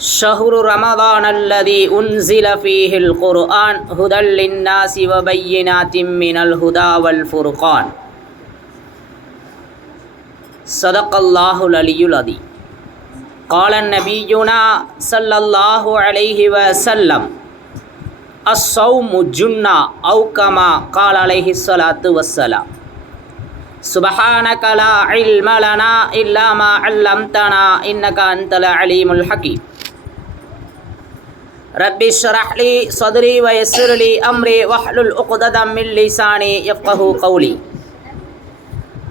شهر رمضان الذي أنزل فيه القرآن هدى للناس وبينات من الهدى والفرقان. صدق الله العلي العظيم. قال النبينا صلى الله عليه وسلم الصوم جنة أو كما قال عليه الصلاة والسلام. سبحانك لا علم لنا إلا ما علمتنا إنك أنت العليم الحكيم. رب اشرح لي صدري ويسر لي أمري واحلل عقدة من لساني يفقه قولي.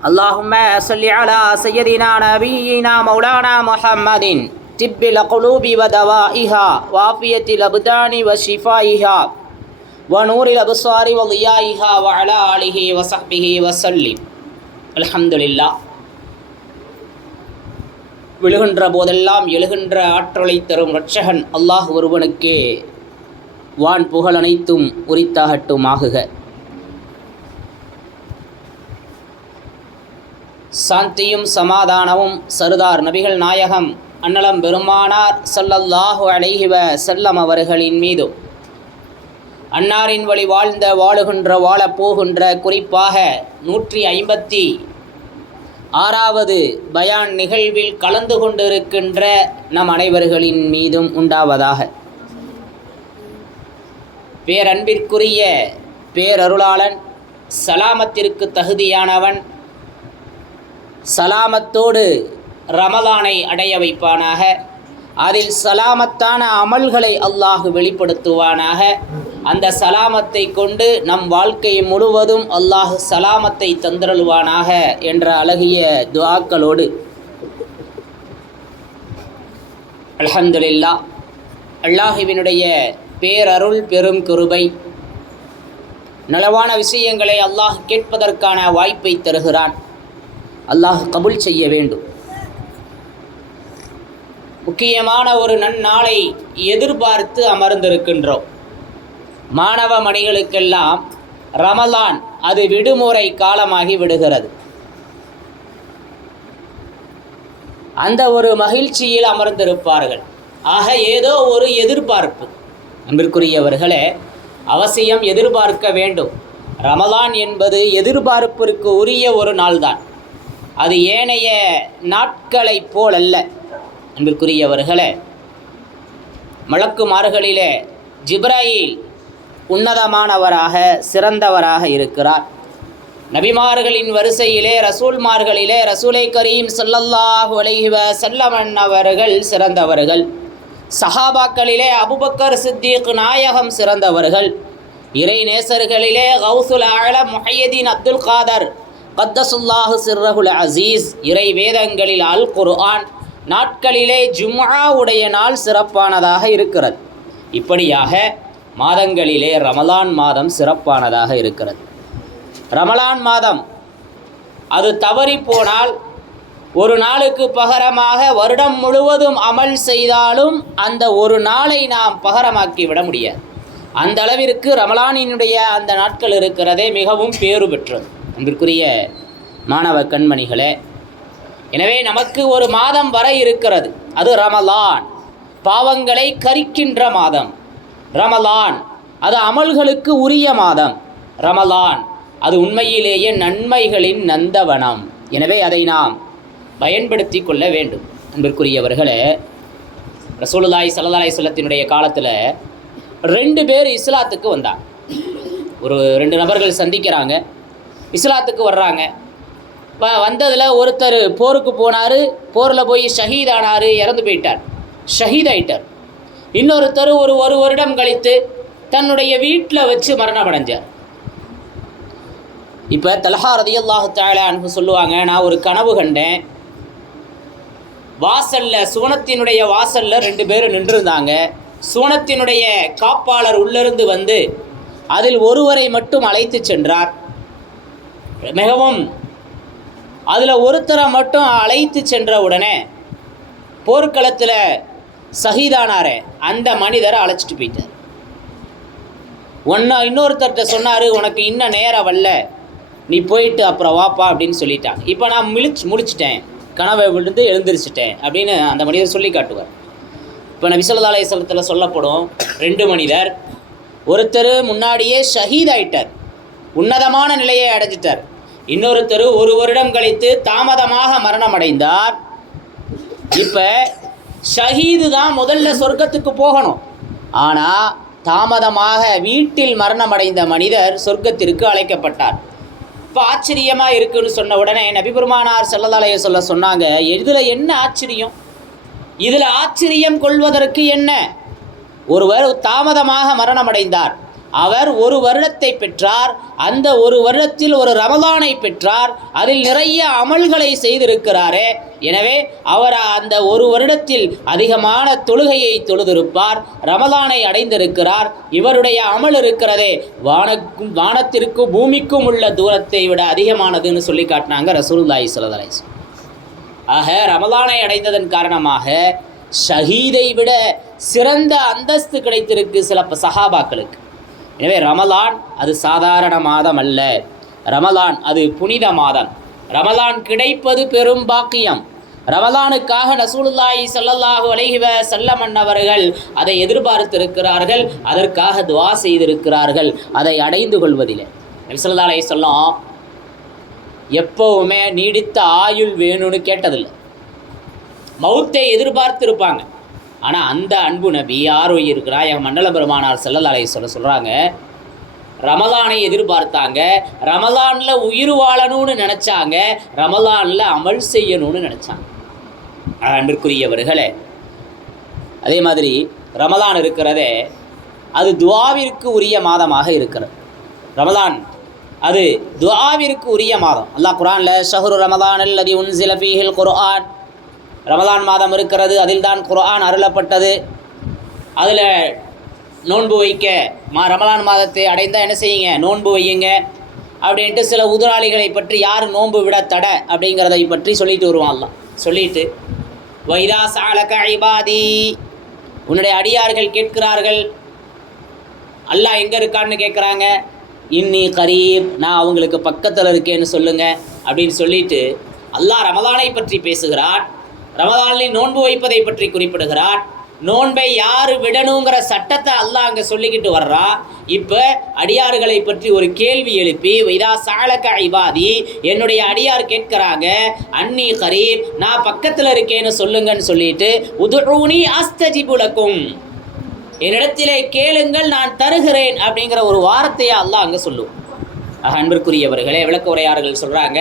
اللهم صل على سيدنا نبينا مولانا محمد. طب القلوب ودوائها وعافية الأبدان وشفائها ونور الأبصار وضيائها وعلى آله وصحبه وسلم. الحمد لله. விழுகின்ற போதெல்லாம் எழுகின்ற ஆற்றலை தரும் இரட்சகன் அல்லாஹ் ஒருவனுக்கே. வான் புகழ் அனைத்தும் உரித்தாகட்டுமாகுக சாந்தியும் சமாதானமும் சருதார் நபிகள் நாயகம் அன்னலம் பெருமானார் ஸல்லல்லாஹு அலைஹி செல்லம் அவர்களின் மீதும் அன்னாரின் வழி வாழ்ந்த வாழுகின்ற வாழப்போகின்ற குறிப்பாக நூற்றி ஐம்பத்தி ஆறாவது பயான் நிகழ்வில் கலந்து கொண்டிருக்கின்ற நம் அனைவர்களின் மீதும் உண்டாவதாக. பேரன்பிற்குரிய பேரருளாளன் சலாமத்திற்கு தகுதியானவன் சலாமத்தோடு ரமலானை அடைய வைப்பானாக. அதில் சலாமத்தான அமல்களை அல்லாஹ் வெளிப்படுத்துவானாக. அந்த சலாமத்தை கொண்டு நம் வாழ்க்கை முழுவதும் அல்லாஹ் சலாமத்தை தந்திரல்வானாக என்ற அழகிய துவாக்களோடு அலமதுல்லா அல்லாஹுவினுடைய பேரருள் பெரும் கிருபை. நலவான விஷயங்களை அல்லாஹ் கேட்பதற்கான வாய்ப்பை தருகிறான். அல்லாஹ் கபுல் செய்ய வேண்டும். முக்கியமான ஒரு நன்னாளை எதிர்பார்த்து அமர்ந்திருக்கின்றோம். மாணவ மணிகளுக்கெல்லாம் ரமலான் அது விடுமுறை காலமாகி விடுகிறது. அந்த ஒரு மகிழ்ச்சியில் அமர்ந்திருப்பார்கள். ஆக ஏதோ ஒரு எதிர்பார்ப்பு. அன்பிற்குரியவர்களே அவசியம் எதிர்பார்க்க வேண்டும். ரமலான் என்பது எதிர்பார்ப்பிற்கு உரிய ஒரு நாள்தான். அது ஏனைய நாட்களைப் போலல்ல. அன்பிற்குரியவர்களே மலக்குமார்களிலே ஜிப்ராயில் உன்னதமானவராக சிறந்தவராக இருக்கிறார். நபிமார்களின் வரிசையிலே ரசூல்மார்களிலே ரசூலை கரீம் ஸல்லல்லாஹு அலைஹிவ வஸல்லம் அவர்கள் சிறந்தவர்கள். சஹாபாக்களிலே அபுபக்கர் சித்திக் நாயகம் சிறந்தவர்கள். இறை நேசர்களிலே கௌசுல் ஆழ முஹையதீன் அப்துல் காதர் கத்தசுல்லாஹு சிர்ரகுல் அசீஸ் இறை வேதங்களில் அல் குர்ஆன் நாட்களிலே ஜும்ஆ உடைய நாள் சிறப்பானதாக இருக்கிறது. இப்படியாக மாதங்களிலே ரமலான் மாதம் சிறப்பானதாக இருக்கிறது. ரமலான் மாதம் அது தவறி போனால் ஒரு நாளுக்கு பகரமாக வருடம் முழுவதும் அமல் செய்தாலும் அந்த ஒரு நாளை நாம் பகரமாக்கி விட முடியாது. அந்த அளவிற்கு ரமலானினுடைய அந்த நாட்கள் இருக்கிறதே மிகவும் பேறு பெற்றது அன்பிற்குரிய மாணவ கண்மணிகளே எனவே நமக்கு ஒரு மாதம் வர இருக்கிறது. அது ரமலான். பாவங்களை கரிக்கின்ற மாதம். ரமலான். அது அமல்களுக்கு உரிய மாதம். ரமலான். அது உண்மையிலேயே நன்மைகளின் நந்தவனம். எனவே அதை நாம் பயன்படுத்தி கொள்ள வேண்டும். அன்பிற்குரியவர்களே ரசூலுல்லாய் சல்லல்லாஹி சொல்லத்தினுடைய காலத்தில் ரெண்டு பேர் இஸ்லாத்துக்கு வந்தாங்க. ஒரு ரெண்டு நபர்கள் சந்திக்கிறாங்க. இஸ்லாத்துக்கு வர்றாங்க. வ வந்ததில் ஒருத்தர் போருக்கு போனார் போரில் போய் ஷஹீத் ஆனார் இறந்து போயிட்டார். ஷஹீத் ஆயிட்டார் இன்னொருத்தர் ஒரு ஒரு வருடம் கழித்து தன்னுடைய வீட்டில் வச்சு மரணம் அடைஞ்சார் இப்போ தலஹா ரதியல்லாஹு தாலா அனுப்பு சொல்லுவாங்க நான் ஒரு கனவு கண்டேன். வாசல்ல சுவனத்தினுடைய வாசல்ல ரெண்டு பேரும் நின்றிருந்தாங்க. சுவனத்தினுடைய காப்பாளர் உள்ளிருந்து வந்து அதில் ஒருவரை மட்டும் அழைத்து சென்றார். மிகவும் அதில் ஒருத்தரை மட்டும் அழைத்து சென்ற உடனே போர்க்களத்தில் சகிதானாரே அந்த மனிதரை அழைச்சிட்டு போயிட்டார். ஒன்றா இன்னொருத்தர்கிட்ட சொன்னார் உனக்கு இன்னும் நேரம் வரல. நீ போயிட்டு அப்புறம் வாப்பா அப்படின்னு சொல்லிட்டான் இப்போ நான் மிளிச்சு முடிச்சிட்டேன். கனவை விழுந்து எழுந்திரிச்சிட்டேன் அப்படின்னு அந்த மனிதர் சொல்லி காட்டுவார். இப்போ நான் ஸல்லல்லாஹு சொல்லப்படும் ரெண்டு மனிதர் ஒருத்தர் முன்னாடியே ஷஹீத் ஆயிட்டார் உன்னதமான நிலையை அடைஞ்சிட்டார். இன்னொருத்தர் ஒரு வருடம் கழித்து தாமதமாக மரணம் அடைந்தார் இப்போ ஷஹீது தான் முதல்ல சொர்க்கத்துக்கு போகணும். ஆனால் தாமதமாக வீட்டில் மரணம் அடைந்த மனிதர் சொர்க்கத்திற்கு அழைக்கப்பட்டார். இப்போ ஆச்சரியமாக இருக்குன்னு சொன்ன உடனே நபிபெருமானார் செல்லதாலய சொல்ல சொன்னாங்க இதில் என்ன ஆச்சரியம்? இதில் ஆச்சரியம் கொள்வதற்கு என்ன? ஒருவர் தாமதமாக மரணம் அடைந்தார் அவர் ஒரு வருடத்தை பெற்றார். அந்த ஒரு வருடத்தில் ஒரு ரமலானை பெற்றார். அதில் நிறைய அமல்களை செய்திருக்கிறாரே. எனவே அவர் அந்த ஒரு வருடத்தில் அதிகமான தொழுகையை தொழுதிருப்பார். ரமதானை அடைந்திருக்கிறார். இவருடைய அமல் இருக்கிறதே. வானக்கும் வானத்திற்கும் பூமிக்கும் உள்ள தூரத்தை விட அதிகமானதுன்னு சொல்லி காட்டினாங்க ரசூலுல்லாஹி ஸல்லல்லாஹு ஆக ரமதானை அடைந்ததன் காரணமாக ஷஹீதை விட சிறந்த அந்தஸ்து கிடைத்திருக்கு சில சகாபாக்களுக்கு சஹாபாக்களுக்கு. எனவே ரமலான் அது சாதாரண மாதம் அல்ல ரமலான் அது புனித மாதம். ரமலான் கிடைப்பது பெரும் பாக்கியம். ரமலானுக்காக நசூலுல்லாஹி ஸல்லல்லாஹு அலைஹிவ வஸல்லம் அவர்கள் அதை எதிர்பார்த்திருக்கிறார்கள் அதற்காக துவா செய்திருக்கிறார்கள் அதை அடைந்து கொள்வதிலே நபி அலை சொல்லும் எப்போவுமே நீடித்த ஆயுள் வேணும்னு கேட்டதில்லை. மௌத்தை எதிர்பார்த்திருப்பாங்க. ஆனால் அந்த அன்பு நபி ஆரோக்கியம் இருக்கிறா என் மண்டல பெருமானார் செல்லலாலை சொல்ல சொல்கிறாங்க ரமலானை எதிர்பார்த்தாங்க ரமலானில் உயிர் வாழணும்னு நினச்சாங்க ரமலானில் அமல் செய்யணும்னு நினச்சாங்க. அன்பிற்குரியவர்களே அதே மாதிரி ரமலான் இருக்கிறதே அது துவாவிற்கு உரிய மாதமாக இருக்கிறது. ரமலான் அது துவாவிற்கு உரிய மாதம். அல்லாஹ் குர்ஆன்ல ஷஹரு ரமலான் உன் உன்சில ஃபீஹில் குர்ஆன் ரமதான் மாதம் இருக்கிறது அதில்தான் குரான் அருளப்பட்டது. அதில் நோன்பு வைக்க மா ரமலான் மாதத்தை அடைந்தால் என்ன செய்யுங்க? நோன்பு வையுங்க. அப்படின்ட்டு சில உதிராளிகளை பற்றி யார் நோன்பு விட தட அப்படிங்கிறதை பற்றி சொல்லிட்டு வருவான் சொல்லிட்டு வைதா சாலக ஐபாதி உன்னுடைய அடியார்கள் கேட்கிறார்கள் அல்லாஹ் எங்கே இருக்கான்னு கேட்குறாங்க? இன்னி கரீப் நான் அவங்களுக்கு பக்கத்தில் இருக்கேன்னு சொல்லுங்கள் அப்படின்னு சொல்லிட்டு அல்லாஹ் ரமலானை பற்றி பேசுகிறான். ரமதானில் நோன்பு வைப்பதை பற்றி குறிப்பிடுகிறார். நோன்பை யார் விடணுங்கிற சட்டத்தை அல்லாஹ் அங்கே சொல்லிக்கிட்டு வர்றா. இப்போ அடியார்களை பற்றி ஒரு கேள்வி எழுப்பி வைதா சாலக ஐபாதி என்னுடைய அடியார் கேட்குறாங்க அன்னி கரீப் நான் பக்கத்தில் இருக்கேன்னு சொல்லுங்கன்னு சொல்லிட்டு உதுஊனி அஸ்தஜிபுலக்கும் என்னிடத்திலே கேளுங்கள் நான் தருகிறேன் அப்படிங்கிற ஒரு வார்த்தையை அல்லாஹ் அங்கே சொல்லுவோம் அன்பிற்குரியவர்களே விளக்க உரையாளர்கள் சொல்கிறாங்க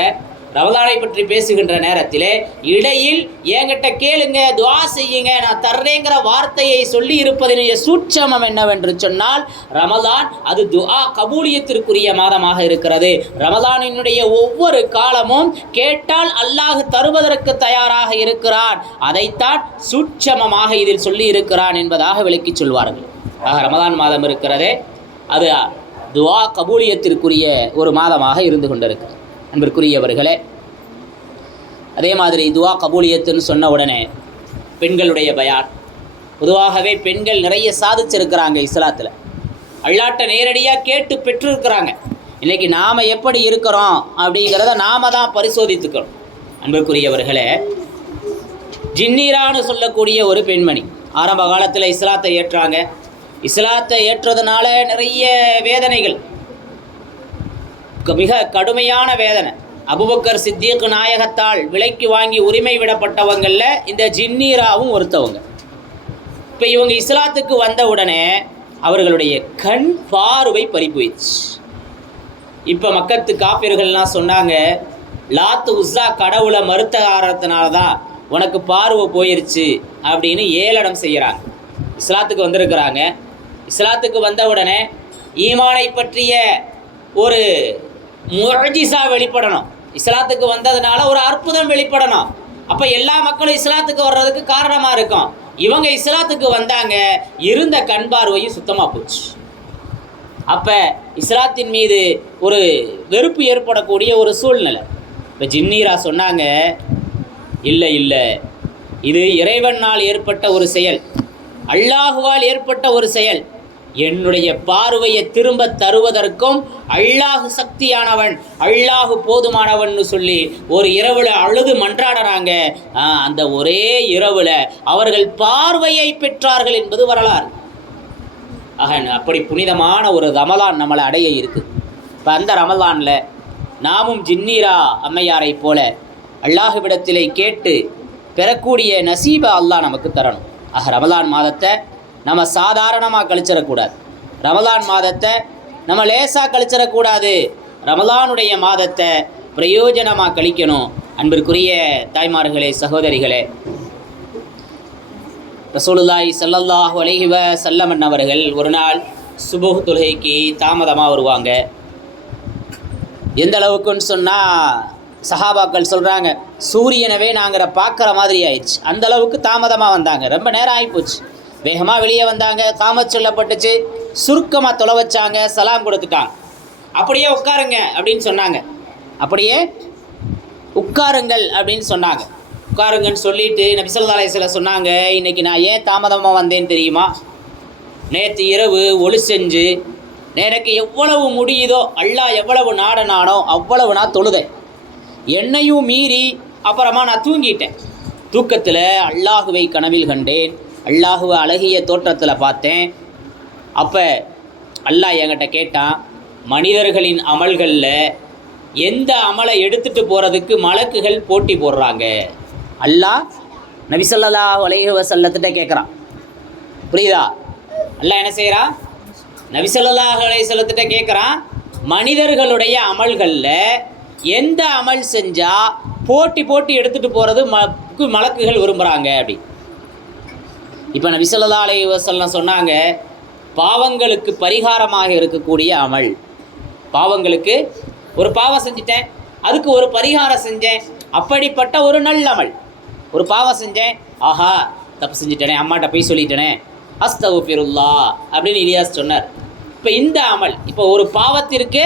ரமதானை பற்றி பேசுகின்ற நேரத்திலே இடையில் என்கிட்ட கேளுங்க துவா செய்யுங்க நான் தர்றேங்கிற வார்த்தையை சொல்லி இருப்பதனுடைய சூட்சமம் என்னவென்று சொன்னால் ரமதான் அது துஆ கபூலியத்திற்குரிய மாதமாக இருக்கிறது. ரமதானினுடைய ஒவ்வொரு காலமும் கேட்டால் அல்லாஹ் தருவதற்கு தயாராக இருக்கிறான். அதைத்தான் சூட்சமமாக இதில் சொல்லி இருக்கிறான் என்பதாக விளக்கிச் சொல்வார்கள். ஆக ரமதான் மாதம் இருக்கிறதே அது துவா கபூலியத்திற்குரிய ஒரு மாதமாக இருந்து கொண்டிருக்கு அன்பிற்குரியவர்களே அதே மாதிரி துவா கபூலியத்துன்னு சொன்ன உடனே பெண்களுடைய பயான். பொதுவாகவே பெண்கள் நிறைய சாதிச்சிருக்கிறாங்க இஸ்லாத்தில். அல்லாட்ட நேரடியாக கேட்டு பெற்றிருக்கிறாங்க. இன்றைக்கி நாம் எப்படி இருக்கிறோம் அப்படிங்கிறத நாம தான் பரிசோதித்துக்கணும். அன்பிற்குரியவர்களே ஜின்னீரான்னு சொல்லக்கூடிய ஒரு பெண்மணி. ஆரம்ப காலத்தில் இஸ்லாத்தை ஏற்றாங்க. இஸ்லாத்தை ஏற்றதுனால நிறைய வேதனைகள் மிக கடுமையான வேதனை. அபுபக்கர் சித்திக் நாயகத்தால் விலைக்கு வாங்கி உரிமை விடப்பட்டவங்களில் இந்த ஜின்னீராவும் ஒருத்தவங்க. இப்போ இவங்க இஸ்லாத்துக்கு வந்த உடனே அவர்களுடைய கண் பார்வை பறி போயிடுச்சு இப்போ மக்கத்து காப்பியர்கள்லாம் சொன்னாங்க லாத்து உஸ்ஸா கடவுளை மறுத்த காரணத்தினால தான் உனக்கு பார்வை போயிருச்சு அப்படின்னு ஏளனம் செய்கிறாங்க இஸ்லாத்துக்கு வந்திருக்கிறாங்க. இஸ்லாத்துக்கு வந்த உடனே ஈமானை பற்றிய ஒரு முஜிசா வெளிப்படணும். இஸ்லாத்துக்கு வந்ததுனால ஒரு அற்புதம் வெளிப்படணும். அப்போ எல்லா மக்களும் இஸ்லாத்துக்கு வர்றதுக்கு காரணமாக இருக்கும். இவங்க இஸ்லாத்துக்கு வந்தாங்க இருந்த கண் பார்வையும் சுத்தமாக போச்சு. அப்போ இஸ்லாத்தின் மீது ஒரு வெறுப்பு ஏற்படக்கூடிய ஒரு சூழ்நிலை. இப்போ ஜின்னீரா சொன்னாங்க இல்லை இல்லை இது இறைவனால் ஏற்பட்ட ஒரு செயல். அல்லாஹுவால் ஏற்பட்ட ஒரு செயல். என்னுடைய பார்வையை திரும்ப தருவதற்கும் அல்லாஹு சக்தியானவன் அல்லாஹு போதுமானவன்னு சொல்லி ஒரு இரவுல அழுது மன்றாடுறாங்க. அந்த ஒரே இரவுல அவர்கள் பார்வையை பெற்றார்கள் என்பது வரலாறு. ஆக அப்படி புனிதமான ஒரு ரமலான் நம்மளை அடைய இருக்கு. இப்போ அந்த ரமலானில் நாமும் ஜின்னீரா அம்மையாரை போல அல்லாஹுவிடத்திலே கேட்டு பெறக்கூடிய நசீபா அல்லாஹ் நமக்கு தரணும். ஆக ரமலான் மாதத்தை நம்ம சாதாரணமாக கழிச்சிடக்கூடாது. ரமலான் மாதத்தை நம்ம லேசாக கழிச்சிடக்கூடாது. ரமலானுடைய மாதத்தை பிரயோஜனமாக கழிக்கணும். அன்பிற்குரிய தாய்மார்களே சகோதரிகளே. ரசூலுல்லாஹி ஸல்லல்லாஹு அலைஹி வஸல்லம் அவர்கள் ஒரு நாள் சுபஹ் தொழுகைக்கு தாமதமாக வருவாங்க. எந்த அளவுக்குன்னு சொன்னால் சஹாபாக்கள் சொல்கிறாங்க சூரியனவே நாங்கள் பார்க்குற மாதிரி ஆயிடுச்சு. அந்த அளவுக்கு தாமதமாக வந்தாங்க. ரொம்ப நேரம் ஆகிப்போச்சு வேகமாக வெளியே வந்தாங்க. காமச் சொல்லப்பட்டுச்சு. சுருக்கமாக தொலை வச்சாங்க. சலாம் கொடுத்துட்டாங்க அப்படியே உட்காருங்க அப்படின்னு சொன்னாங்க. அப்படியே உட்காருங்கள் அப்படின்னு சொன்னாங்க. உட்காருங்கன்னு சொல்லிட்டு நபிசல்லா அலைஹிஸ்ஸலாம் சொன்னாங்க இன்னைக்கு நான் ஏன் தாமதமாக வந்தேன்னு தெரியுமா? நேற்று இரவு ஒளி செஞ்சு எனக்கு எவ்வளவு முடியுதோ அல்லாஹ் எவ்வளவு நாட நாடோ அவ்வளவு நான் தொழுதேன். என்னையும் மீறி அப்புறமா நான் தூங்கிட்டேன். தூக்கத்தில் அல்லாஹுவை கனவில் கண்டேன். அல்லாஹுவை அழகிய தோற்றத்தில் பார்த்தேன். அப்போ அல்லாஹ் என்கிட்ட கேட்டான் மனிதர்களின் அமல்களில் எந்த அமலை எடுத்துட்டு போகிறதுக்கு மலக்குகள் போட்டி போடுறாங்க? அல்லாஹ் நபிசல்லா அலைஹி வஸல்லத்திட்ட கேட்குறான் புரியுதா? அல்லாஹ் என்ன செய்கிறான் நபிசல்லாஹ் அலைஹி வஸல்லத்திட்ட கேட்குறான் மனிதர்களுடைய அமல்களில் எந்த அமல் செஞ்சால் போட்டி போட்டி எடுத்துகிட்டு போகிறது மக்கு மலக்குகள் விரும்புகிறாங்க அப்படி. இப்போ நபிசல்லா அலைஹி வஸல்லம் சொன்னாங்க பாவங்களுக்கு பரிகாரமாக இருக்கக்கூடிய அமல். பாவங்களுக்கு ஒரு பாவம் செஞ்சிட்டேன் அதுக்கு ஒரு பரிகாரம் செஞ்சேன் அப்படிப்பட்ட ஒரு நல்ல அமல். ஒரு பாவம் செஞ்சேன் ஆஹா தப்பு செஞ்சுட்டேனே அம்மாட்ட போய் சொல்லிட்டேனே அஸ்தகுஃபிருல்லா அப்படின்னு இலியாஸ் சொன்னார். இப்போ இந்த அமல் இப்போ ஒரு பாவத்திற்கு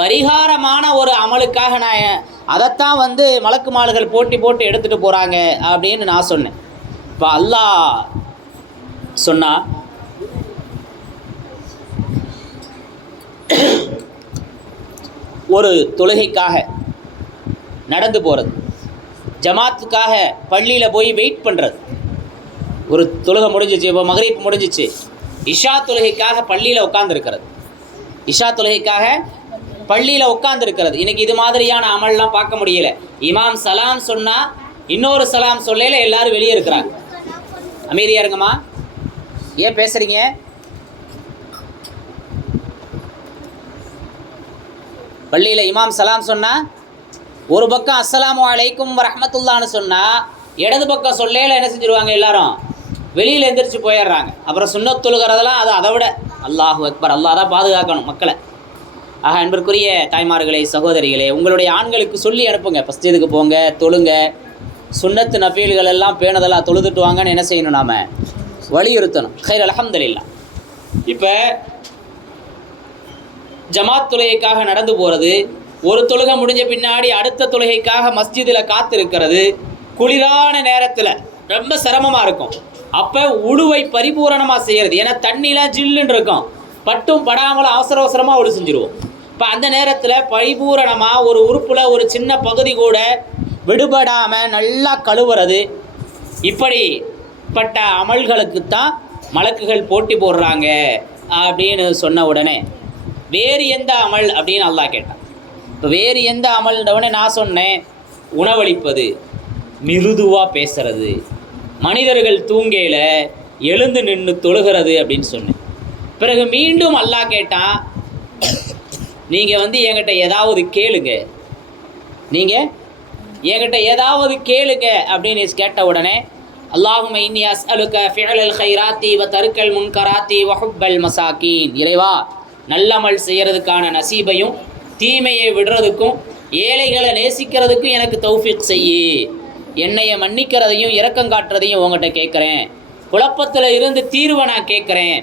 பரிகாரமான ஒரு அமலுக்காக நான் அதைத்தான் வந்து மலக்குமாள்கள் போட்டி போட்டு எடுத்துகிட்டு போகிறாங்க அப்படின்னு நான் சொன்னேன். இப்போ அல்லாஹ் சொன்னா ஒரு தொழுகைக்காக நடந்து போகிறது ஜமாத்துக்காக பள்ளியில் போய் வெயிட் பண்ணுறது ஒரு தொழுகை முடிஞ்சிச்சு இப்போ மகரீப் முடிஞ்சிச்சு. இஷா தொழுகைக்காக பள்ளியில் உட்காந்துருக்கிறது இஷா தொழுகைக்காக பள்ளியில் உட்காந்துருக்கிறது இன்னைக்கு இது மாதிரியான அமல்லாம் பார்க்க முடியல. இமாம் சலாம் சொன்னால் இன்னொரு சலாம் சொல்லையில் எல்லாரும் வெளியே இருக்கிறாங்க. அமைதியாக இருங்கம்மா. ஏன் பேசுகிறீங்க பள்ளியில் இமாம் சலாம் சொன்னால் ஒரு பக்கம் அஸ்ஸலாமு வலைக்கும் ரஹமத்துல்லான்னு சொன்னால் இடது பக்கம் சொல்லையில் என்ன செஞ்சுருவாங்க எல்லாரும்? வெளியில் எந்திரிச்சு போயிடுறாங்க. அப்புறம் சுண்ணத் தொழுகிறதெல்லாம் அது அதை விட அல்லாஹு அக்பர் அல்லாஹ் தான் பாதுகாக்கணும் மக்களை. ஆக அன்பிற்குரிய தாய்மார்களே சகோதரிகளே உங்களுடைய ஆண்களுக்கு சொல்லி அனுப்புங்க. ஃபஸ்ட் இதுக்கு போங்க தொழுங்க. சுண்ணத்து நஃபீல்கள் எல்லாம் பேணதெல்லாம் தொழுதுட்டு வாங்கன்னு என்ன செய்யணும் நாம? வலியுறுத்தணும். ஹைர் அலமதுல்லா இப்போ ஜமாத் தொழுகைக்காக நடந்து போகிறது ஒரு தொழுகை முடிஞ்ச பின்னாடி அடுத்த தொழுகைக்காக மஸ்ஜிதில் காத்திருக்கிறது குளிரான நேரத்தில் ரொம்ப சிரமமாக இருக்கும். அப்போ உழுவை பரிபூரணமாக செய்கிறது ஏன்னா தண்ணிலாம் ஜில்லுன்னு இருக்கும். பட்டும் படாமல் அவசர அவசரமாக ஒழு செஞ்சுருவோம். இப்போ அந்த நேரத்தில் பரிபூரணமாக ஒரு உறுப்பில் ஒரு சின்ன பகுதி கூட விடுபடாமல் நல்லா கழுவுறது. இப்படிப்பட்ட அமல்களுக்குத்தான் மலக்குகள் போட்டி போடுறாங்க அப்படின்னு சொன்ன உடனே வேறு எந்த அமல் அப்படின்னு அல்லாஹ் கேட்டான். இப்போ வேறு எந்த அமல்ன்றவனே நான் சொன்னேன் உணவளிப்பது மிருதுவாக பேசுறது மனிதர்கள் தூங்கையில் எழுந்து நின்று தொழுகிறது அப்படின்னு சொன்னேன். பிறகு மீண்டும் அல்லாஹ் கேட்டான் நீங்கள் வந்து என்கிட்ட ஏதாவது கேளுங்க. நீங்கள் என்கிட்ட ஏதாவது கேளுங்க அப்படின்னு கேட்ட உடனே அல்லாஹும் இன்னி அஸ்அலுக ஃபிஅலல் கைராத்தி வ தருக்கல் முன்கராத்தி வஹுப்பல் மசாக்கீன் இறைவா நல்லமல் செய்யறதுக்கான நசீபையும் தீமையை விடுறதுக்கும் ஏழைகளை நேசிக்கிறதுக்கும் எனக்கு தௌஃபிக் செய்யி. என்னைய மன்னிக்கிறதையும் இரக்கம் காட்டுறதையும் உங்கள்கிட்ட கேட்குறேன். குழப்பத்தில் இருந்து தீர்வை நான் கேட்குறேன்.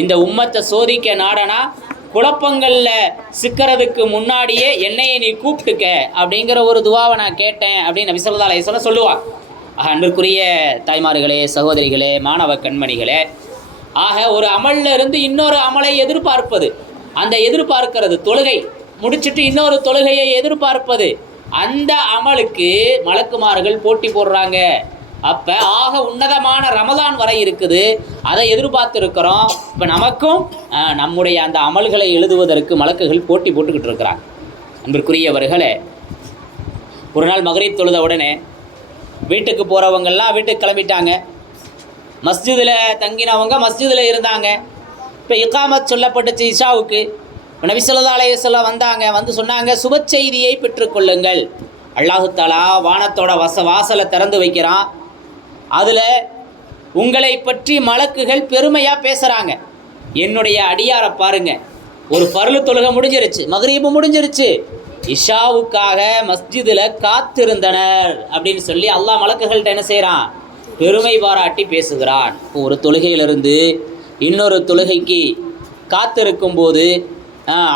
இந்த உம்மத்தை சோதிக்க நாடனா? குழப்பங்களில் சிக்கிறதுக்கு முன்னாடியே என்னையை நீ கூப்பிட்டுக்க அப்படிங்கிற ஒரு துவாவை நான் கேட்டேன் அப்படின்னு நபி ஸல்லல்லாஹு சொல்லுவாள் ஆக அன்றுக்குரிய தாய்மார்களே சகோதரிகளே மாணவ கண்மணிகளே. ஆக ஒரு அமல்ல இருந்து இன்னொரு அமலை எதிர்பார்ப்பது. அந்த எதிர்பார்க்கிறது தொழுகை. முடிச்சிட்டு இன்னொரு தொழுகையை எதிர்பார்ப்பது. அந்த அமலுக்கு மலக்குமார்கள் போட்டி போடுறாங்க. அப்போ ஆக உன்னதமான ரமலான் வரை இருக்குது. அதை எதிர்பார்த்து இருக்கிறோம் இப்போ நமக்கும் நம்முடைய அந்த அமல்களை எழுதுவதற்கு மலக்குகள் போட்டி போட்டுக்கிட்டு இருக்கிறாங்க. அன்பிற்குரியவர்களே ஒரு நாள் மகரீப் தொழுத உடனே வீட்டுக்கு போகிறவங்கெல்லாம் வீட்டுக்கு கிளம்பிட்டாங்க. மஸ்ஜிதில் தங்கினவங்க மஸ்ஜிதில் இருந்தாங்க. இப்போ இக்காமத் சொல்லப்பட்டுச்சு இஷாவுக்கு. இப்ப நபி வந்தாங்க. வந்து சொன்னாங்க சுப செய்தியை பெற்றுக்கொள்ளுங்கள். அல்லாஹு தாலா வானத்தோட வச வாசலை திறந்து வைக்கிறான். அதில் உங்களை பற்றி மலக்குகள் பெருமையாக பேசுகிறாங்க என்னுடைய அடியாரை பாருங்க. ஒரு பருளு தொழுகை முடிஞ்சிருச்சு. மகரீபம் முடிஞ்சிருச்சு. இஷாவுக்காக மஸ்ஜிதில் காத்திருந்தனர் அப்படின்னு சொல்லி அல்லாஹ் மலக்குகள்கிட்ட என்ன செய்கிறான் பெருமை பாராட்டி பேசுகிறான். ஒரு தொழுகையிலிருந்து இன்னொரு தொழுகைக்கு காத்திருக்கும் போது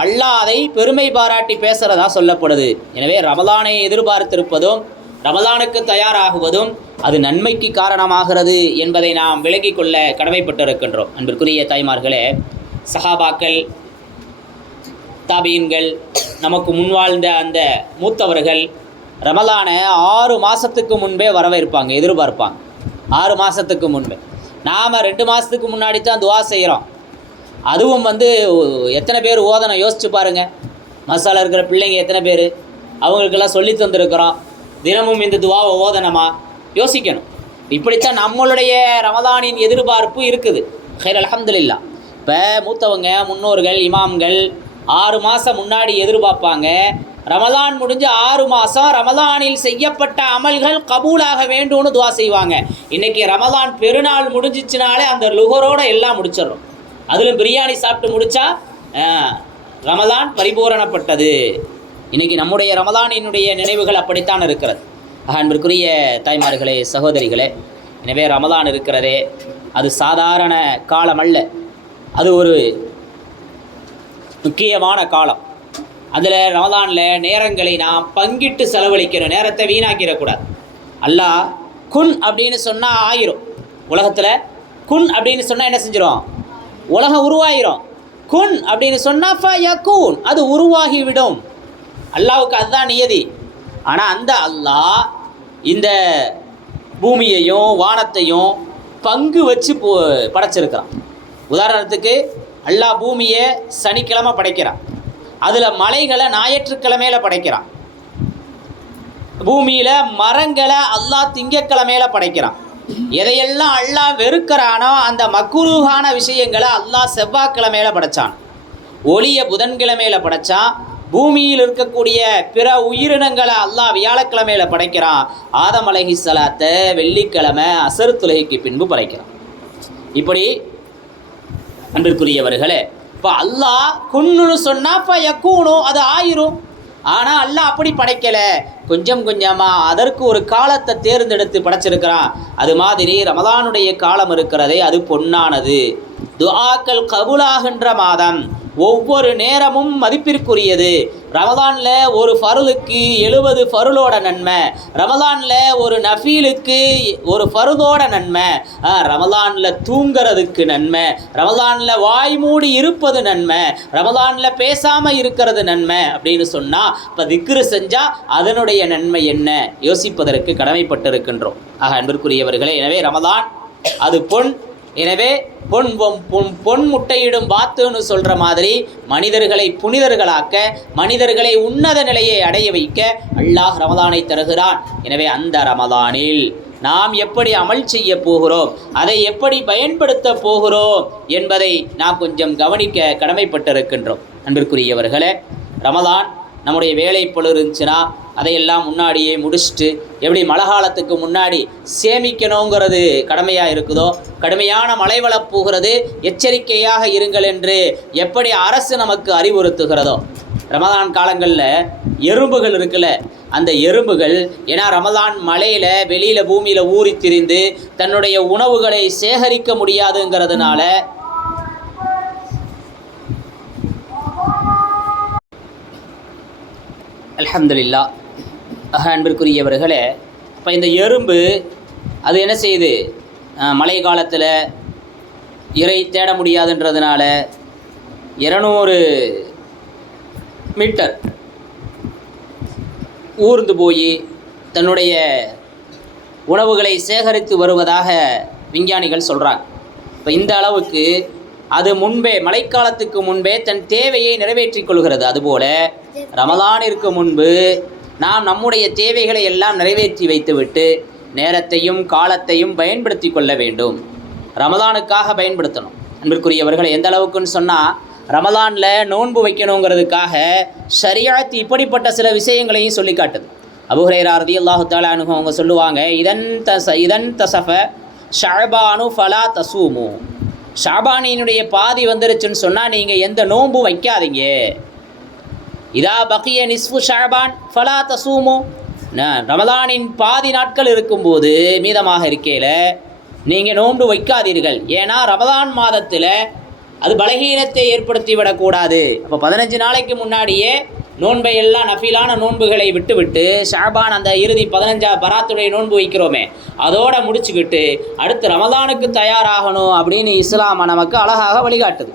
அல்லாஹ் அதை பெருமை பாராட்டி பேசுகிறதா சொல்லப்படுது. எனவே ரமலானை எதிர்பார்த்திருப்பதும் ரமலானுக்கு தயாராகுவதும் அது நன்மைக்கு காரணமாகிறது என்பதை நாம் விளங்கிக் கொள்ள கடமைப்பட்டிருக்கின்றோம். அன்பிற்குரிய தாய்மார்களே சஹாபாக்கள் தாபீன்கள் நமக்கு முன்வாழ்ந்த அந்த மூத்தவர்கள் ரமலானை ஆறு மாதத்துக்கு முன்பே வரவேற்பாங்க எதிர்பார்ப்பாங்க. ஆறு மாதத்துக்கு முன்பே. நாம் ரெண்டு மாதத்துக்கு முன்னாடி தான் துவா செய்கிறோம் அதுவும் வந்து எத்தனை பேர் ஓதனை யோசிச்சு பாருங்கள் மசாலா இருக்கிற பிள்ளைங்க எத்தனை பேர்? அவங்களுக்கெல்லாம் சொல்லி தந்திருக்கிறோம். தினமும் இந்த துவாவை ஓதனமா? யோசிக்கணும். இப்படித்தான் நம்மளுடைய ரமதானின் எதிர்பார்ப்பு இருக்குது. ஹைர் அல்ஹம்துலில்லா. இப்போ மூத்தவங்க முன்னோர்கள் இமாம்கள் ஆறு மாதம் முன்னாடி எதிர்பார்ப்பாங்க. ரமதான் முடிஞ்சு ஆறு மாதம் ரமதானில் செய்யப்பட்ட அமல்கள் கபூலாக வேண்டும்னு துவா செய்வாங்க. இன்றைக்கி ரமதான் பெருநாள் முடிஞ்சிச்சுனாலே அந்த லுகரோடு எல்லாம் முடிச்சிடுறோம். அதிலும் பிரியாணி சாப்பிட்டு முடித்தா ரமதான் பரிபூரணப்பட்டது. இன்றைக்கி நம்முடைய ரமதானினுடைய நினைவுகள் அப்படித்தான் இருக்கிறது. அன்பிற்குரிய தாய்மார்களே சகோதரிகளே எனவே ரமதான் இருக்கிறதே அது சாதாரண காலம் அல்ல. அது ஒரு முக்கியமான காலம். அதில் ரமதானில் நேரங்களை நாம் பங்கிட்டு செலவழிக்கணும் நேரத்தை வீணாக்கிடக்கூடாது. அல்லாஹ் குன் அப்படின்னு சொன்னால் ஆயிரும். உலகத்தில் குன் அப்படின்னு சொன்னால் என்ன செஞ்சிடும் உலகம் உருவாயிரும். குன் அப்படின்னு சொன்னால் அது உருவாகிவிடும். அல்லாவுக்கு அதுதான் நியதி. ஆனால் அந்த அல்லாஹ் இந்த பூமியையும் வானத்தையும் பங்கு வச்சு போ படைச்சிருக்கிறான். உதாரணத்துக்கு அல்லாஹ் பூமியை சனிக்கிழமை படைக்கிறான். அதில் மலைகளை ஞாயிற்றுக்கிழமையில் படைக்கிறான். பூமியில் மரங்களை அல்லாஹ் திங்கக்கிழமையில படைக்கிறான். எதையெல்லாம் அல்லாஹ் வெறுக்கிறானோ அந்த மக்குருகான விஷயங்களை அல்லாஹ் செவ்வாய்க்கிழமையில படைச்சான். ஒளிய புதன்கிழமையில படைச்சான். பூமியில் இருக்கக்கூடிய பிற உயிரினங்களை அல்லாஹ் வியாழக்கிழமையில படைக்கிறான். ஆதம் அலஹி சலாத்தை வெள்ளிக்கிழமை அசரு துலகிக்கு பின்பு படைக்கிறான். இப்படி அன்பிற்குரியவர்களே இப்போ அல்லாஹ் குன்னுன்னு சொன்னா இப்போ எக்கூணும் அது ஆயிரும். ஆனால் அல்லாஹ் அப்படி படைக்கலை. கொஞ்சம் கொஞ்சமாக அதற்கு ஒரு காலத்தை தேர்ந்தெடுத்து படைச்சிருக்கிறான். அது மாதிரி ரமதானுடைய காலம் இருக்கிறதே அது பொன்னானது. துஆக்கள் கபுலாகின்ற மாதம். ஒவ்வொரு நேரமும் மதிப்பிற்குரியது. ரமதானில் ஒரு ஃபருளுக்கு எழுபது ஃபருளோட நன்மை. ரமதானில் ஒரு நஃபீலுக்கு ஒரு ஃபருதோட நன்மை. ஆ, தூங்கிறதுக்கு தூங்குறதுக்கு நன்மை. ரமதானில் வாய் மூடி இருப்பது நன்மை. ரமதானில் பேசாமல் இருக்கிறது நன்மை அப்படின்னு சொன்னால் இப்போ திக்ரு செஞ்சால் அதனுடைய நன்மை என்ன? யோசிப்பதற்கு கடமைப்பட்டிருக்கின்றோம். ஆக அன்பிற்குரியவர்களே எனவே ரமதான் அது பொன். எனவே பொன் பொன் பொன் பொன் முட்டையிடும் வாத்துன்னு சொல்கிற மாதிரி மனிதர்களை புனிதர்களாக்க மனிதர்களை உன்னத நிலையை அடைய வைக்க அல்லாஹ் ரமதானை தருகிறான். எனவே அந்த ரமதானில் நாம் எப்படி அமல் செய்ய போகிறோம் அதை எப்படி பயன்படுத்த போகிறோம் என்பதை நாம் கொஞ்சம் கவனிக்க கடமைப்பட்டிருக்கின்றோம். அன்பிற்குரியவர்களே ரமதான் நம்முடைய வேலை பொழுது இருந்துச்சுன்னா அதையெல்லாம் முன்னாடியே முடிச்சுட்டு எப்படி மழை காலத்துக்கு முன்னாடி சேமிக்கணுங்கிறது கடுமையாக இருக்குதோ? கடுமையான மழை வளப்போகிறது எச்சரிக்கையாக இருங்கள் என்று எப்படி அரசு நமக்கு அறிவுறுத்துகிறதோ? ரமதான் காலங்களில் எறும்புகள் இருக்குல்ல அந்த எறும்புகள் ஏன்னா ரமதான் மலையில் வெளியில் பூமியில் ஊறி திரிந்து தன்னுடைய உணவுகளை சேகரிக்க முடியாதுங்கிறதுனால அலமதுல்லா அன்பிற்குரியவர்களே இப்போ இந்த எறும்பு அது என்ன செய்யுது? மழை காலத்தில் இறை தேட முடியாதுன்றதுனால இரநூறு மீட்டர் ஊர்ந்து போய் தன்னுடைய உணவுகளை சேகரித்து வருவதாக விஞ்ஞானிகள் சொல்கிறாங்க இப்போ இந்த அளவுக்கு அது முன்பே மழைக்காலத்துக்கு முன்பே தன் தேவையை நிறைவேற்றிக் கொள்கிறது. அதுபோல ரமலானிற்கு முன்பு நாம் நம்முடைய தேவைகளை எல்லாம் நிறைவேற்றி வைத்துவிட்டு நேரத்தையும் காலத்தையும் பயன்படுத்தி கொள்ள வேண்டும். ரமதானுக்காக பயன்படுத்தணும். அன்பிற்குரியவர்களை எந்த அளவுக்குன்னு சொன்னால் ரமலானில் நோன்பு வைக்கணுங்கிறதுக்காக சரியாத்து இப்படிப்பட்ட சில விஷயங்களையும் சொல்லி காட்டுது. அபுஹரேரா ரதி அல்லாஹு தாலானு அவங்க சொல்லுவாங்க இதன் தச இதன் தசஃப ஷாபானு ஃபலா தசூமு. ஷாபானியினுடைய பாதி வந்துருச்சுன்னு சொன்னால் நீங்கள் எந்த நோன்பும் வைக்காதீங்க. இதா பக்கிய நிஸ்ஃபு ஷாபான் ஃபலா தசூமு. ரமதானின் பாதி நாட்கள் இருக்கும்போது மீதமாக இருக்கையில் நீங்கள் நோன்பு வைக்காதீர்கள். ஏன்னா ரமதான் மாதத்தில் அது பலகீனத்தை ஏற்படுத்தி விடக்கூடாது. அப்போ பதினஞ்சு நாளைக்கு முன்னாடியே நோன்பை எல்லாம் நஃபிலான நோன்புகளை விட்டுவிட்டு ஷாபான் அந்த இறுதி பதினஞ்சா பராத்துடைய நோன்பு வைக்கிறோமே அதோட முடிச்சுக்கிட்டு அடுத்து ரமதானுக்கு தயாராகணும் அப்படின்னு இஸ்லாம நமக்கு அழகாக வழிகாட்டுது.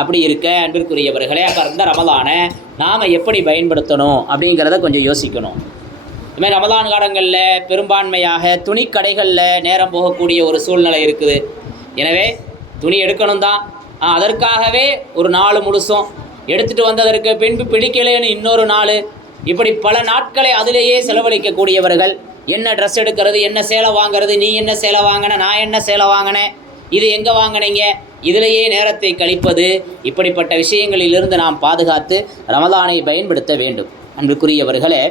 அப்படி இருக்க அன்பிற்குரியவர்களே அப்போ இருந்த ரமதானை நாம் எப்படி பயன்படுத்தணும் அப்படிங்கிறத கொஞ்சம் யோசிக்கணும். இதுமாதிரி ரமதான் காலங்களில் பெரும்பான்மையாக துணி கடைகளில் நேரம் போகக்கூடிய ஒரு சூழ்நிலை இருக்குது. எனவே துணி எடுக்கணும் தான் அதற்காகவே ஒரு நாள் முழுசும் எடுத்துகிட்டு வந்ததற்கு பின்பு பிடிக்கலைன்னு இன்னொரு நாள் இப்படி பல நாட்களை அதிலேயே செலவழிக்கக்கூடியவர்கள் என்ன ட்ரெஸ் எடுக்கிறது என்ன சேலை வாங்குறது நீ என்ன சேலை வாங்கின நான் என்ன சேலை வாங்கினேன் இது எங்கே வாங்கினீங்க? இதிலேயே நேரத்தை கழிப்பது இப்படிப்பட்ட விஷயங்களிலிருந்து நாம் பாதுகாத்து ரமலானை பயன்படுத்த வேண்டும். அன்புக்குரியவர்களே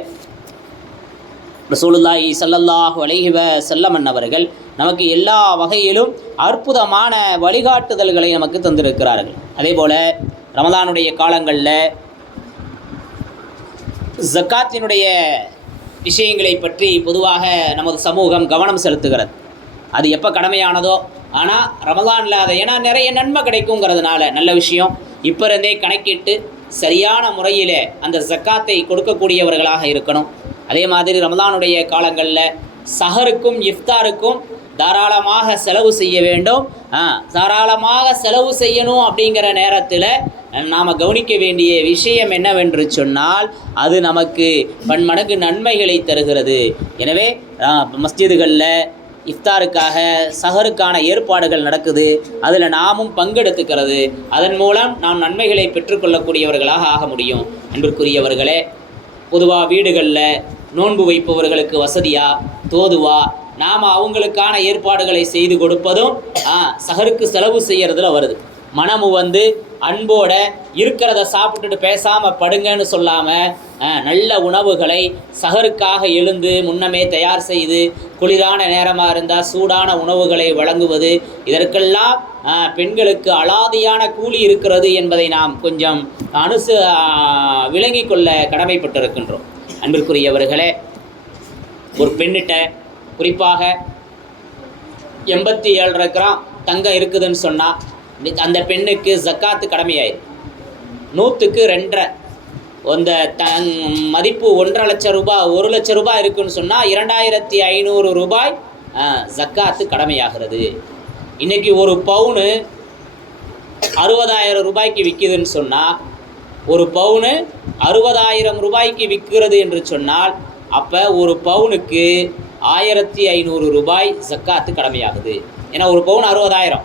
ரசூலுல்லாஹி சல்லல்லாஹு அலைஹிவ வஸல்லம் அவர்கள் நமக்கு எல்லா வகையிலும் அற்புதமான வழிகாட்டுதல்களை நமக்கு தந்திருக்கிறார்கள். அதே போல் ரமதானுடைய காலங்களில் ஜக்காத்தினுடைய விஷயங்களை பற்றி பொதுவாக நமது சமூகம் கவனம் செலுத்துகிறது. அது எப்போ கடமையானதோ. ஆனால் ரமலானில் அதை ஏன்னா நிறைய நன்மை கிடைக்குங்கிறதுனால நல்ல விஷயம். இப்போ இருந்தே கணக்கிட்டு சரியான முறையில் அந்த ஜக்காத்தை கொடுக்கக்கூடியவர்களாக இருக்கணும். அதே மாதிரி ரமலானுடைய காலங்களில் சஹருக்கும் இஃப்தாருக்கும் தாராளமாக செலவு செய்ய வேண்டும். தாராளமாக செலவு செய்யணும் அப்படிங்கிற நேரத்தில் நாம் கவனிக்க வேண்டிய விஷயம் என்னவென்று சொன்னால் அது நமக்கு பன்மடங்கு நன்மைகளை தருகிறது. எனவே மஸ்ஜிதுகளில் இஃப்தாருக்காக சஹருக்கான ஏற்பாடுகள் நடக்குது. அதில் நாமும் பங்கெடுத்துக்கிறது. அதன் மூலம் நாம் நன்மைகளை பெற்றுக்கொள்ளக்கூடியவர்களாக ஆக முடியும். அன்பிற்குரியவர்களே பொதுவாக வீடுகளில் நோன்பு வைப்பவர்களுக்கு வசதியா தோதுவா நாம் அவங்களுக்கான ஏற்பாடுகளை செய்து கொடுப்பதும் சகருக்கு சஹருக்கு செலவு செய்கிறதுல வருது. மனமு வந்து அன்போட இருக்கிறத சாப்பிட்டுட்டு பேசாமல் படுங்கன்னு சொல்லாமல் நல்ல உணவுகளை சகருக்காக எழுந்து முன்னமே தயார் செய்து குளிரான நேரமாக இருந்தால் சூடான உணவுகளை வழங்குவது இதற்கெல்லாம் பெண்களுக்கு அலாதியான கூலி இருக்கிறது என்பதை நாம் கொஞ்சம் அனுசு விளங்கி கொள்ள கடமைப்பட்டிருக்கின்றோம். அன்பிற்குரியவர்களே ஒரு பெண்ணிட்ட குறிப்பாக எண்பத்தி ஏழரை கிராம் தங்கம் இருக்குதுன்னு சொன்னால் அந்த பெண்ணுக்கு ஜக்காத்து கடமையாயிரு. நூற்றுக்கு ரெண்டரை. அந்த தங் மதிப்பு ஒன்றரை லட்சம் ரூபாய் ஒரு லட்சம் ரூபாய் இருக்குன்னு சொன்னால் இரண்டாயிரத்தி ஐநூறு ரூபாய் ஜக்காத்து கடமையாகிறது. இன்னைக்கு ஒரு பவுனு அறுபதாயிரம் ரூபாய்க்கு விற்கிதுன்னு சொன்னால் ஒரு பவுனு அறுபதாயிரம் ரூபாய்க்கு விற்கிறது என்று சொன்னால் அப்போ ஒரு பவுனுக்கு ஆயிரத்தி ஐநூறு ரூபாய் ஜக்காத்து கடமையாகுது. ஏன்னா ஒரு பவுன் அறுபதாயிரம்.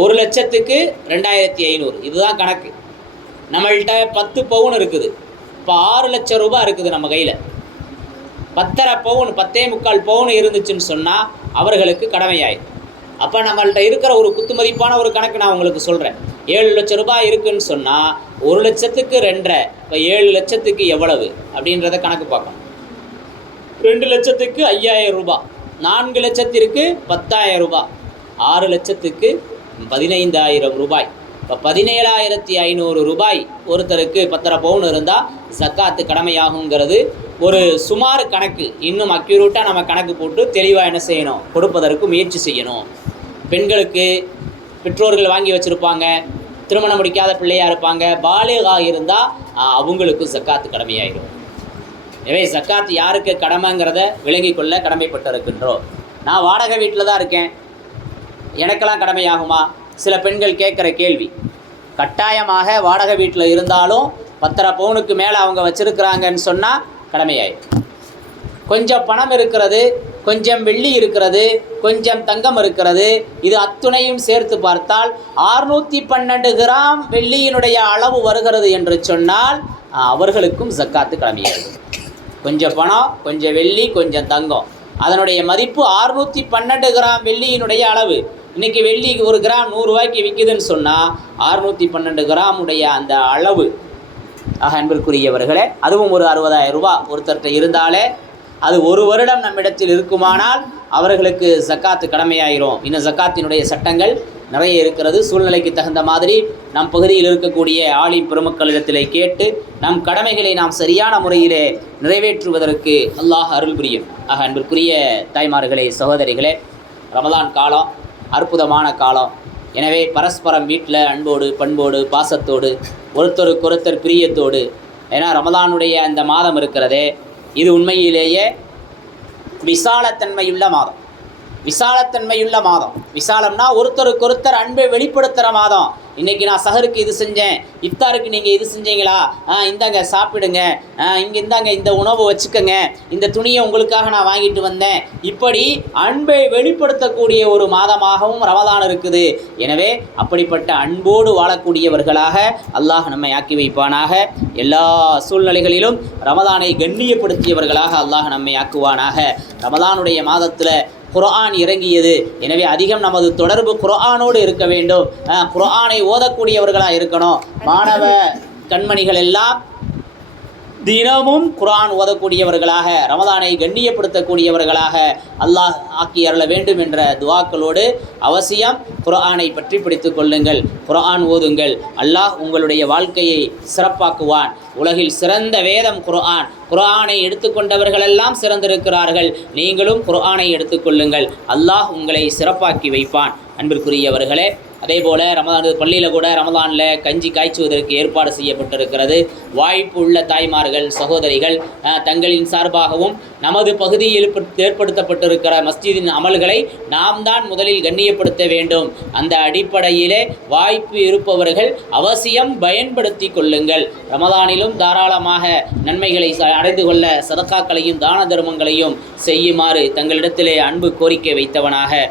ஒரு லட்சத்துக்கு ரெண்டாயிரத்தி ஐநூறு. இதுதான் கணக்கு. நம்மள்கிட்ட பத்து பவுன் இருக்குது. இப்போ ஆறு லட்சம் ரூபாய் இருக்குது நம்ம கையில். பத்தரை பவுன் பத்தே முக்கால் பவுன் இருந்துச்சுன்னு சொன்னால் அவர்களுக்கு கடமையாயிடும். அப்போ நம்மள்கிட்ட இருக்கிற ஒரு குத்துமதிப்பான ஒரு கணக்கு நான் உங்களுக்கு சொல்கிறேன் ஏழு லட்சம் ரூபாய் இருக்குன்னு சொன்னால் ஒரு லட்சத்துக்கு ரெண்டரை இப்போ ஏழு லட்சத்துக்கு எவ்வளவு அப்படின்றத கணக்கு பார்க்கணும். ரெண்டு லட்சத்துக்கு ஐயாயிரம் ரூபாய். நான்கு லட்சத்திற்கு பத்தாயிரம் ரூபாய். ஆறு லட்சத்துக்கு பதினைந்தாயிரம் ரூபாய். இப்போ பதினேழாயிரத்தி ஐநூறு ரூபாய் ஒருத்தருக்கு பத்தரை பவுன் இருந்தால் ஜக்காத்து கடமையாகுங்கிறது ஒரு சுமார் கணக்கு. இன்னும் அக்யூரேட்டாக நம்ம கணக்கு போட்டு தெளிவாக என்ன செய்யணும்? கொடுப்பதற்கு முயற்சி செய்யணும். பெண்களுக்கு பெற்றோர்கள் வாங்கி வச்சுருப்பாங்க. திருமணம் முடிக்காத பிள்ளையாக இருப்பாங்க. பாலிகா இருந்தால் அவங்களுக்கும் ஜக்காத்து கடமையாயிடும் எனவே சக்காத்து யாருக்கு கடமைங்கிறத விளங்கிக் கொள்ள கடமைப்பட்டிருக்கின்றோம். நான் வாடகை வீட்டில் தான் இருக்கேன். எனக்கெல்லாம் கடமையாகுமா? சில பெண்கள் கேட்குற கேள்வி. கட்டாயமாக வாடகை வீட்டில் இருந்தாலும் பத்தரை பவுனுக்கு மேலே அவங்க வச்சுருக்கிறாங்கன்னு சொன்னால் கடமையாயிடும் கொஞ்சம் பணம் இருக்கிறது கொஞ்சம் வெள்ளி இருக்கிறது கொஞ்சம் தங்கம் இருக்கிறது இது அத்துணையும் சேர்த்து பார்த்தால் ஆறுநூற்றி பன்னெண்டு கிராம் வெள்ளியினுடைய அளவு வருகிறது என்று சொன்னால் அவர்களுக்கும் ஜக்காத்து கடமையாகும் கொஞ்சம் பணம் கொஞ்சம் வெள்ளி கொஞ்சம் தங்கம். அதனுடைய மதிப்பு ஆறுநூற்றி பன்னெண்டு கிராம் வெள்ளியினுடைய அளவு. இன்றைக்கி வெள்ளி ஒரு கிராம் நூறுரூவாய்க்கு விற்குதுன்னு சொன்னால் ஆறுநூற்றி பன்னெண்டு கிராம் உடைய அந்த அளவு. ஆக அன்பிற்குரியவர்களே அதுவும் ஒரு அறுபதாயிரம் ரூபாய் ஒருத்தர்கிட்ட இருந்தாலே அது ஒரு வருடம் நம்மிடத்தில் இருக்குமானால் அவர்களுக்கு ஜக்காத்து கடமையாயிரும். இன்னும் ஜக்காத்தினுடைய சட்டங்கள் நிறைய இருக்கிறது. சூழ்நிலைக்கு தகுந்த மாதிரி நம் பகுதியில் இருக்கக்கூடிய ஆலிம் பெருமக்களிடத்திலே கேட்டு நம் கடமைகளை நாம் சரியான முறையிலே நிறைவேற்றுவதற்கு அல்லாஹ் அருள் புரியும். ஆக அன்பிற்குரிய தாய்மார்களே சகோதரிகளே ரமதான் காலம். அற்புதமான காலம். எனவே பரஸ்பரம் வீட்டில் அன்போடு பண்போடு பாசத்தோடு ஒருத்தருக்கு ஒருத்தர் பிரியத்தோடு ஏன்னா ரமதானுடைய அந்த மாதம் இருக்கிறதே இது உண்மையிலேயே விசாலத்தன்மையுள்ள மாதம். விசாலத்தன்மையுள்ள மாதம். விசாலம்னா ஒருத்தருக்கு ஒருத்தர் அன்பை வெளிப்படுத்துகிற மாதம். இன்னைக்கு நான் சஹருக்கு இது செஞ்சேன் இஃப்தாருக்கு நீங்கள் இது செஞ்சீங்களா? ஆ இந்தாங்க சாப்பிடுங்க. இங்கே இந்தாங்க இந்த உணவு வச்சுக்கோங்க. இந்த துணியை உங்களுக்காக நான் வாங்கிட்டு வந்தேன். இப்படி அன்பை வெளிப்படுத்தக்கூடிய ஒரு மாதமாகவும் ரமதான் இருக்குது. எனவே அப்படிப்பட்ட அன்போடு வாழக்கூடியவர்களாக அல்லாஹ் நம்மை ஆக்கி வைப்பானாக. எல்லா சூழ்நிலைகளிலும் ரமதானை கண்ணியப்படுத்தியவர்களாக அல்லாஹ் நம்மை ஆக்குவானாக. ரமதானுடைய மாதத்தில் குரான் இறங்கியது. எனவே அதிகம் நமது தொடர்பு குரானோடு இருக்க வேண்டும். குரானை ஓதக்கூடியவர்களாக இருக்கணும். மாணவ கண்மணிகள் எல்லாம் தினமும் குரான் ஓதக்கூடியவர்களாக ரமதானை கண்ணியப்படுத்தக்கூடியவர்களாக அல்லாஹ் ஆக்கி அருள வேண்டும் என்ற துவாக்களோடு அவசியம் குரானை பற்றி பிடித்து கொள்ளுங்கள். குரான் ஓதுங்கள். அல்லாஹ் உங்களுடைய வாழ்க்கையை சிறப்பாக்குவான். உலகில் சிறந்த வேதம் குர்ஆன் குரானை எடுத்துக்கொண்டவர்களெல்லாம் சிறந்திருக்கிறார்கள். நீங்களும் குர்ஆனை எடுத்துக்கொள்ளுங்கள் அல்லாஹ் உங்களை சிறப்பாக்கி வைப்பான். அன்பிற்குரியவர்களே அதே போல் ரமதான் பள்ளியில் கூட ரமதானில் கஞ்சி காய்ச்சுவதற்கு ஏற்பாடு செய்யப்பட்டிருக்கிறது. வாய்ப்பு உள்ள தாய்மார்கள் சகோதரிகள் தங்களின் சார்பாகவும் நமது பகுதியில் ஏற்படுத்தப்பட்டிருக்கிற மஸ்ஜிதின் அமல்களை நாம் தான் முதலில் கண்ணியப்படுத்த வேண்டும். அந்த அடிப்படையிலே வாய்ப்பு இருப்பவர்கள் அவசியம் பயன்படுத்தி கொள்ளுங்கள். ரமதானிலும் தாராளமாக நன்மைகளை ச- அடைந்து கொள்ள சதக்காக்களையும் தான தர்மங்களையும் செய்யுமாறு தங்களிடத்திலே அன்பு கோரிக்கை வைத்தவனாக